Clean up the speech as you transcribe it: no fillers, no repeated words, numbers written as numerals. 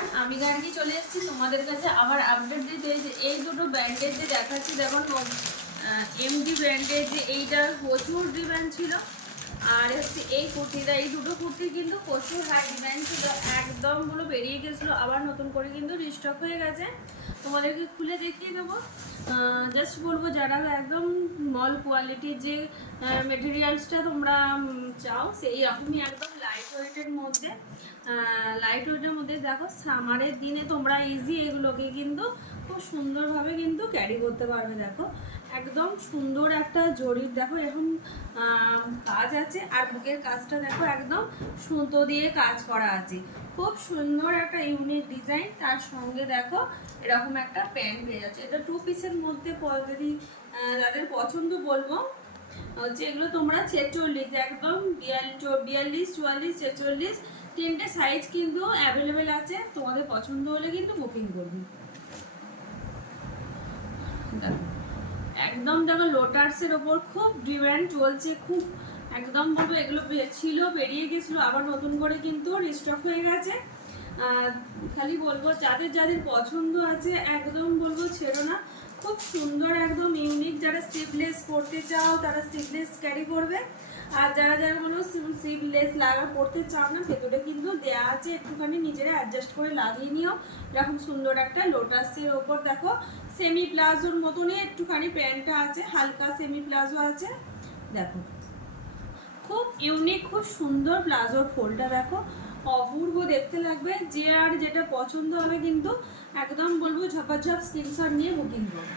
নমস্কার, আমি গার্গী চলে এসেছি তোমাদের কাছে আবার আপডেট দিতে। যে এই দুটো ব্র্যান্ডের যে দেখাচ্ছি, দেখো এমডি ব্র্যান্ডের যে এইটা প্রচুর ডিমান্ড ছিল, আর হচ্ছে এই কুর্তিটা, এই দুটো কুর্তি কিন্তু প্রচুর হাই ডিমান্ড ছিল, একদম গুলো বেরিয়ে গেছিলো, আবার নতুন করে কিন্তু রিস্টক হয়ে গেছে। তোমাদেরকে খুলে দেখিয়ে দেবো। জাস্ট বলবো যারা একদম মল কোয়ালিটির যে মেটেরিয়ালসটা তোমরা চাও, সেই রকমই একদম লাইট ওয়েটের মধ্যে দেখো, সামারের দিনে তোমরা ইজি এগুলোকে কিন্তু খুব সুন্দরভাবে কিন্তু ক্যারি করতে পারবে। দেখো একদম সুন্দর একটা জরির দেখো এরকম কাজ আছে, আর বুকের কাজটা দেখো একদম সুতো দিয়ে কাজ করা আছে, খুব সুন্দর একটা ইউনিক ডিজাইন। তার সঙ্গে দেখো এরকম একটা প্যান্ট পেয়ে যাচ্ছে। এটা 2 পিসের মধ্যে যদি তাদের পছন্দ বলবো হচ্ছে এগুলো তোমরা 46, একদম 42, 44, 46 তিনটে সাইজ কিন্তু অ্যাভেলেবেল আছে। তোমাদের পছন্দ হলে কিন্তু বুকিং করবে। একদম দেখো লোটাসের ওপর খুব ডিমান্ড চলছে, খুব একদম বলবো এগুলো ছিল, বেরিয়ে গেছিলো, আবার নতুন করে কিন্তু রিস্টক হয়ে গেছে। খালি বলবো যাদের যাদের পছন্দ আছে একদম বলবো ছেড়ো না, খুব সুন্দর একদম ইউনিক। যারা স্লিভলেস পরতে চাও তারা স্লিভলেস ক্যারি করবে, আর যারা যারা বলো স্লিভলেস পরতে চাও না, ভেতরে কিন্তু দেয়া আছে, একটুখানি নিজেরা অ্যাডজাস্ট করে লাগিয়ে নিও। এরকম সুন্দর একটা লোটাসের ওপর দেখো সেমি প্লাজোর মতনই একটুখানি প্যান্টটা আছে, হালকা সেমি প্লাজো আছে। দেখো খুব ইউনিক, খুব সুন্দর প্লাজোর ফোলটা দেখো, অপূর্ব দেখতে লাগবে। যে আর যেটা পছন্দ হবে কিন্তু একদম বলবো ঝপাঝপ স্ক্রিনশট নিয়ে বুকিং করো।